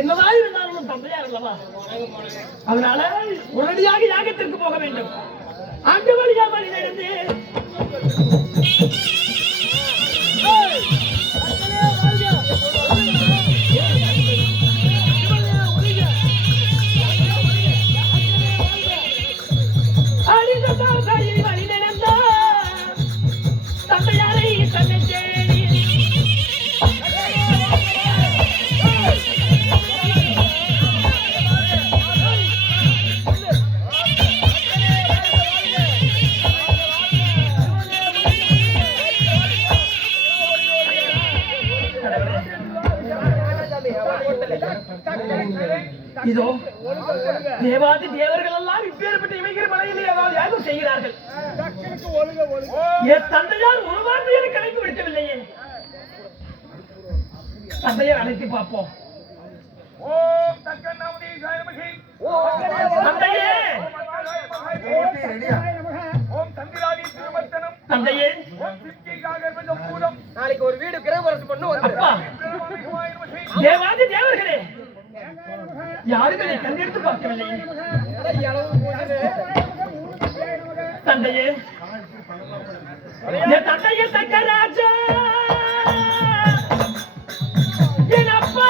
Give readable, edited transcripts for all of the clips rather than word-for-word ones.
என்னதான் இருந்தாலும் தந்தையார் அல்லவா, அதனால உடனடியாக யாகத்திற்கு போக வேண்டும். அங்கு வழியா வழி நடந்து இதோ தேவாதி தேவர்கள் எல்லாம் இப்பேற்பட்ட இமைக்கிற மலையிலே ஏதாவது யாரும் செய்கிறார்கள். என் தந்தையார் ஒரு வார்த்தை எனக்கு அழைப்பு விடுக்கவில்லையே. தந்தையார் அழைத்து பார்ப்போம். தந்தையே, நாளைக்கு ஒரு வீடு கிரகவரத்து பண்ணு. தேவாதி தேவர்களே, யாருமே கண்டெடுத்து பார்க்கவில்லை. தந்தையே, என் தந்தையே சக்கராஜா, என் அப்பா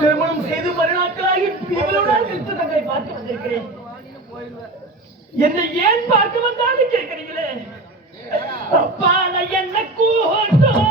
திருமணம் செய்து மறுநாட்களாகி இவளுடன் கிறிஸ்து தங்களை பார்க்க வந்திருக்கிறேன். என்னை ஏன் பார்க்க வந்தான்னு கேட்கிறீங்களே? அப்பா என்ன கூட்டம்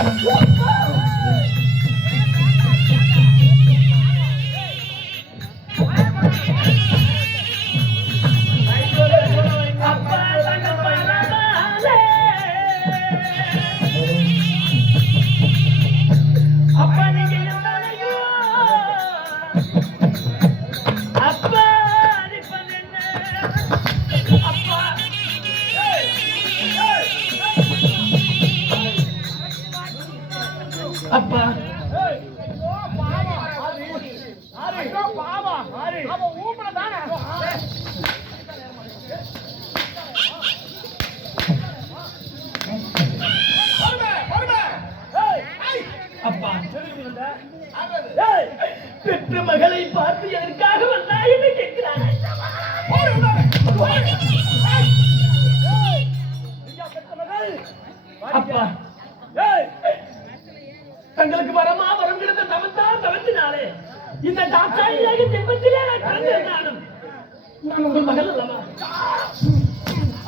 அப்பா அப்பா பெற்ற மகளை பார்த்து எதற்காக வந்தாய் என்று கேட்கிறார். அப்பா தங்களுக்கு வரமா வரம் கிடைத்த தவத்தினாலே இந்த தாட்சாயியாக ஜென்மத்திலே நான் பிறந்திருந்தாலும் நான் உங்கள் மகள் அல்லவா?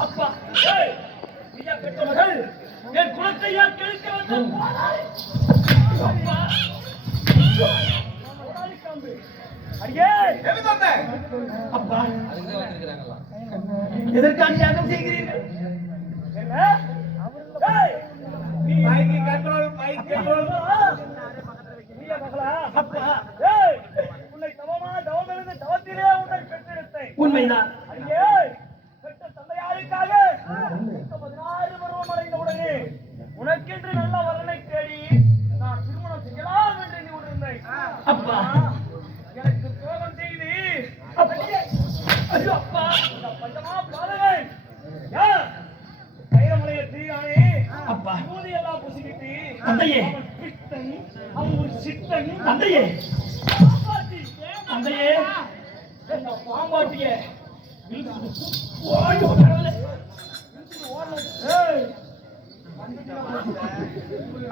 அப்பா பெற்ற மகள் என் குலத்தையா கேட்க வந்த அப்பா அப்பா எதற்காக தியாகம் செய்கிறீர்கள்? உண்மைதான். உனக்கென்று நல்ல வரனை தேடி நான் திருமணம் செய்யலாம் என்று எண்ணிக்கொண்டிருந்தேன். அப்பா எனக்கு துரோகம் செய்து அப்பா பஞ்சமா பாதகன் கைரமலைய தீயானே அப்பா எல்லாம் புசிக்கிட்டு தந்தையே பித்தன் அவன் ஒரு சித்தன் தந்தையே தந்தையே பாம்பாட்டிய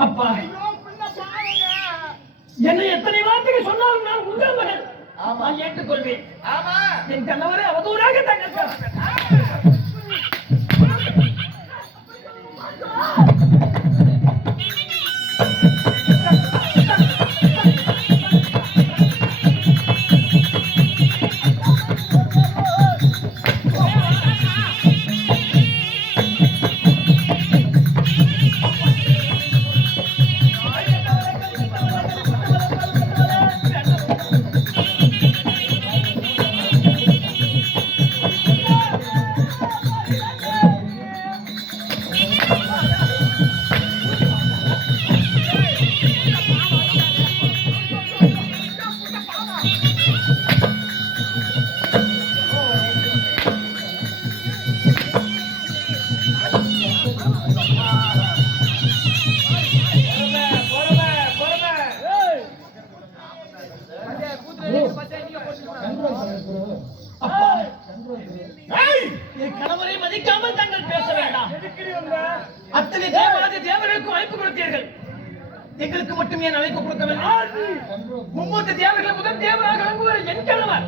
அப்பா என்னை எத்தனை வார்த்தைகள் சொன்னாலும் நான் உங்கள் மகன் நான் ஏற்றுக்கொள்வேன். என் கணவரை அவதூறாக தங்கள் கணவரை மதிக்காமல் தாங்கள் பேச வேண்டாம். அத்தனை தேவாதி தேவர்களுக்கும் அழைப்பு கொடுத்தீர்கள், எங்களுக்கு மட்டும் ஏன் அழைப்பு கொடுக்கவில்லை? 30 தேவர்கள் முதல் தேவராக விளங்குவார் என் கணவர்.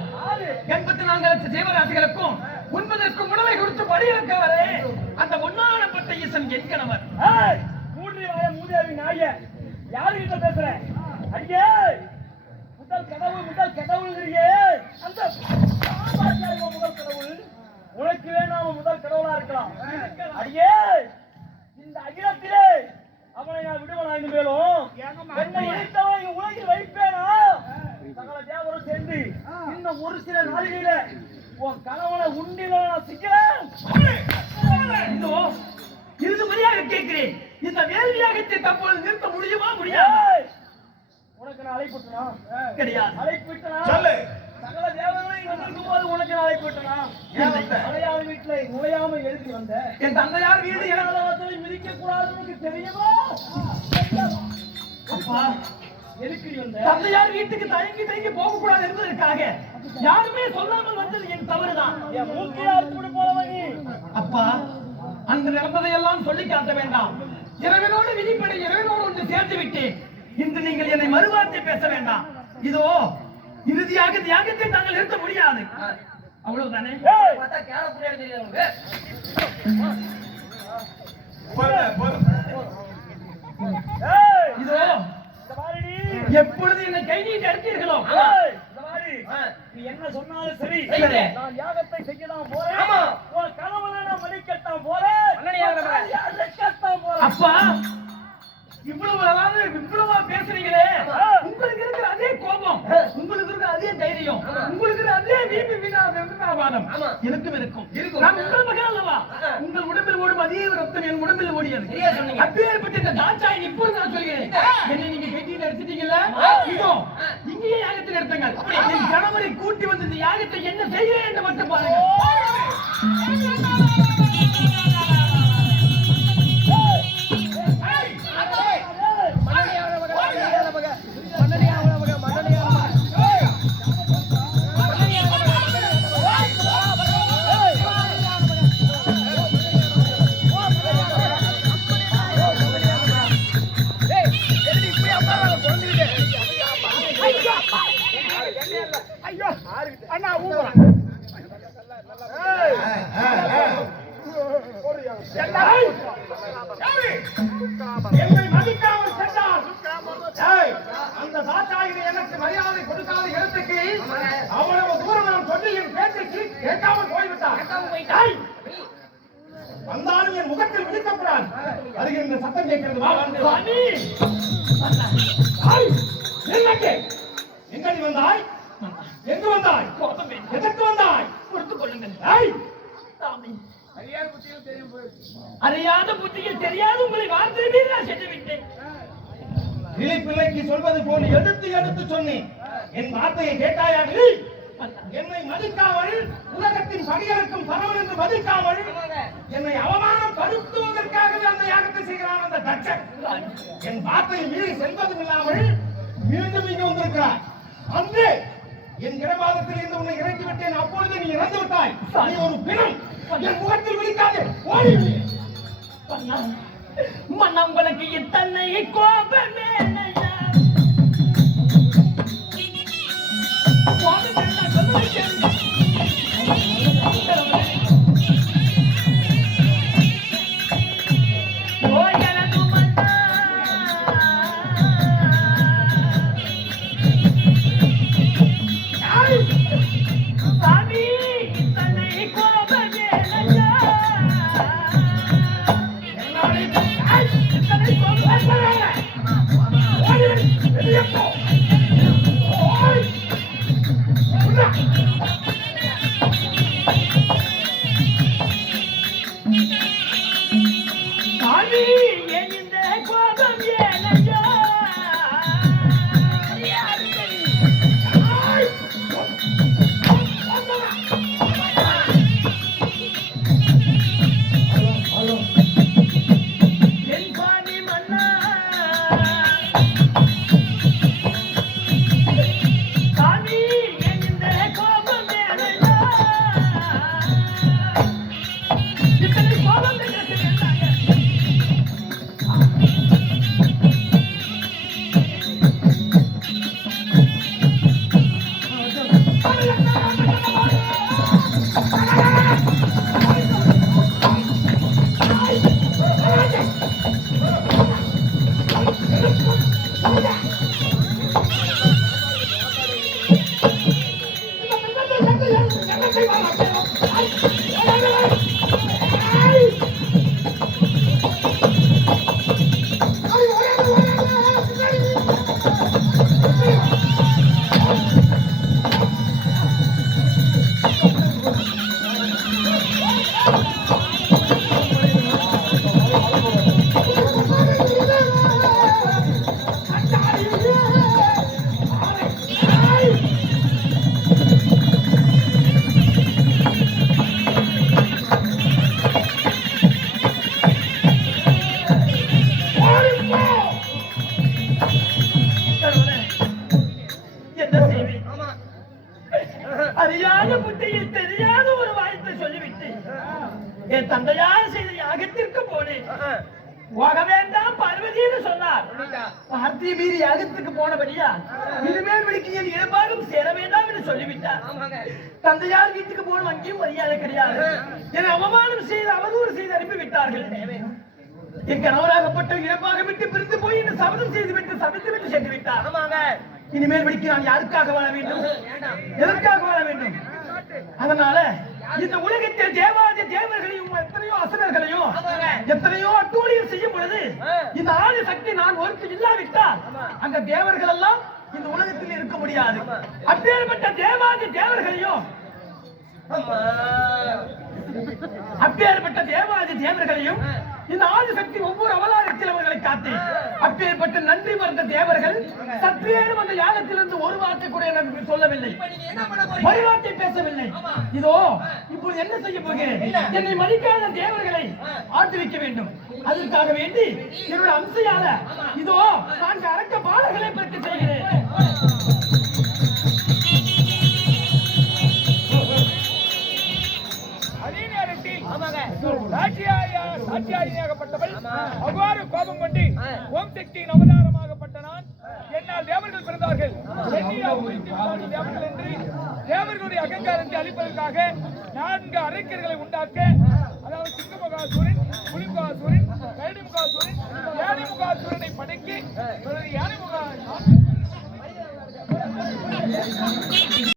84 லட்சம் தேவராசிகளுக்கும் உண்பதற்கும் உணவை கொடுத்து படியிருக்கவரே அந்த ஒன்னானப்பட்ட ஈசன் என் கணவர். மூதேவி நாய யாருகிட்ட பேசுற? அங்கே முதல் கடவுள் அந்த முதல் கடவுள் உனக்கு வேணாம முதல் கடவுளா இருக்கலாம். அடியே இந்த அகிலத்திலே அவனை நான் விடுவனா? இனிமேலும் என்னை இணைத்தவன் உலகில் வைப்பேனா? சகல தேவரும் சேர்ந்து இன்னும் ஒரு சில நாளிலே உன் கணவனை உண்டில நான் சிக்கிறேன். இறுதி முறையாக கேட்கிறேன், இந்த வேள்வியாகத்தை தற்போது நிறுத்த முடியுமா? முடியாது. உனக்கு நான் அழைப்புட்டனா? கிடையாது. அழைப்புட்டனா? சகல தேவர்களையும் வந்திருக்கும் போது உனக்கு நான் அழைப்புட்டனா? மலையாள வீட்டுல நுழையாம எழுதி வந்த என் தந்தையார் வீடு ஏழாவதை மிதிக்க கூடாது உனக்கு தெரியுமா? அப்பா எதுக்கு வந்த? தந்தையார் வீட்டுக்கு தயங்கி போக கூடாது என்பதற்காக யாருமே சொல்லாமல் வந்தது என் தவறுதான். என் மூக்கையார் கூட போலவனி. அப்பா அந்த நடந்ததையெல்லாம் சொல்லி காட்ட வேண்டாம். இறைவனோடு விதிப்படி இறைவனோடு ஒன்று சேர்த்து விட்டேன். இன்று நீங்கள் என்னை மறுவார்த்தை பேச வேண்டாம். இதோ இறுதியாக தியாகத்தை தாங்கள் நிறுத்த முடியாது. அவ்வளவுதானே? ஏய், இதோ இந்த பாருடி. எப்பொழுது என்னை கை நீட்டி அடித்தீர்களோ ஏய், இந்த பாரு. நீ என்ன சொன்னாலும் சரி. சரி. நான் யாகத்தை செய்யலாம் போறேன். ஆமா. உன் கணவனை நான் மன்னிக்கத்தான் போறேன். உன் தாலியை அழைக்கத்தான் போறேன். அப்பா இவ்வளவு அதாவது இவ்வளவா பேசுறீங்களே உங்களுக்கு இருக்கிற அதே கோபம் உங்களுக்கு இருக்கிற அதே தைரியம் உங்களுக்கு இருக்கிற அதே வீம்பு வினாவாதம் எனக்கும் இருக்கும் நான் உங்கள் மகன் அல்லவா உங்கள் உடம்பில் ஓடும் அதே ரத்தம் என் உடம்பில் ஓடியது அப்பேற்பட்ட இந்த தாட்சாயின் இப்போது நான் சொல்கிறேன் என்னை நீங்க கட்டிட்டு எடுத்துட்டீங்கல்ல இதோ இங்கேயே யாகத்தை நடத்துங்கள் என் கணவரை கூட்டி வந்து இந்த யாகத்தை என்ன செய்கிறேன் என்று மட்டும் பாருங்க என்னை மதிக்காமல் சென்றால் அந்த தாத்தாயினை எனக்கு மரியாதை கொடுக்காத இடத்துக்கு அவ்வளவு தூரம் நான் சொல்லி என் பேச்சுக்கு கேட்காமல் போய்விட்டார் வந்தாலும் என் முகத்தில் விழிக்கப்படாது வருகின்ற சத்தம் கேட்கிறது வா வந்து எங்க நீ வந்தாய் எங்கு வந்தாய் எதற்கு வந்தாய் பொறுத்துக் கொள்ளுங்கள் அறியாத புத்தியில் தெரியாது உங்களை வார்த்தை நான் சென்று விட்டேன் பிள்ளைக்கு சொல்வது போல் எடுத்து எடுத்து சொன்னேன் என் வார்த்தையை கேட்டாயா நீ என்னை மதிக்காமல் உலகத்தின் பணிகளுக்கும் பரவல் என்று மதிக்காமல் என்னை அவமானம் படுத்துவதற்காகவே அந்த யாகத்தை செய்கிறான் அந்த தட்சன் என் வார்த்தையை மீறி செல்வதும் இல்லாமல் மீண்டும் இங்கு வந்திருக்கிறார் அன்று என் இடபாதத்தில் இருந்து உன்னை இறக்கி விட்டேன் அப்பொழுது நீ இறந்து விட்டாய் நீ ஒரு பிணம் என் முகத்தில் விழிக்காது ஓடி மன்னங்களுக்கு இத்தனை கோபமே அறியாத புத்தியில் தெரியாத ஒரு வாய்ப்பை சொல்லிவிட்டு என் தந்தையார் செய்த யாகத்திற்கு போனேன் போக வேண்டாம் பார்வதினு சொன்னார் வார்த்தையை மீறி யாகத்துக்கு போனபடியா இனிமேல் விழிக்கு என் இடபாகம் சேர வேண்டாம் என்று சொல்லிவிட்டார் தந்தையார் வீட்டுக்கு போன அங்கேயும் மரியாதை கிடையாது என அவமானம் செய்து அவதூறு செய்து அனுப்பி விட்டார்கள் என் கணவராகப்பட்ட இழப்பாக விட்டு பிரிந்து போய் என்று சபதம் செய்து விட்டு சபித்து விட்டு சென்று விட்டார். ஆமாங்க. இனிமேல் வரைக்கும் நான் யாருக்காக வாழ வேண்டும்? எதற்காக வாழ வேண்டும்? அதனால இந்த உலகத்தில் தேவாதி தேவர்களையும் எத்தனையோ அசுரர்களையும் எத்தனையோ அட்டூழியம் செய்யும் பொழுது இந்த ஆதி சக்தி நான் ஒருக்கு இல்லாவிட்டால் அந்த தேவர்கள் எல்லாம் இந்த உலகத்தில் இருக்க முடியாது. அப்பேற்பட்ட தேவாதி தேவர்களையும் அப்பேற்பட்ட தேவாதி தேவர்களையும் இந்த ஆதிசக்தி ஒவ்வொரு அவதாரத்தில் அவர்களை காத்து அப்பேற்பட்ட நன்றி மறந்த தேவர்கள் சற்றேனும் அந்த யாகத்திலிருந்து ஒரு வார்த்தை கூட எனக்கு சொல்லவில்லை, ஒரு வார்த்தை பேசவில்லை. இதோ இப்போது என்ன செய்ய போகிறேன்? என்னை மதிக்காத தேவர்களை ஆட்டுவிக்க வேண்டும். அதற்காக வேண்டி என்னுடைய அம்சையால இதோ நான் அரக்க பாலர்களை பற்றி செய்கிறேன். சாட்சியாகப்பட்டவள் அவ்வாறு கோபம் கொண்டு ஓம் சக்தியின் அவதாரமாகப்பட்ட நான் என்னால் தேவர்கள் பிறந்தார்கள் தேவர்கள் என்று தேவர்களுடைய அகங்காரத்தை அளிப்பதற்காக 4 அரக்கர்களை உண்டாக்க, அதாவது சிங்கமுகாசூரன், புலிமுகாசூரன், கரடிமுகாசூரன், யானைமுகாசூரனை படைக்கு யானைமுகா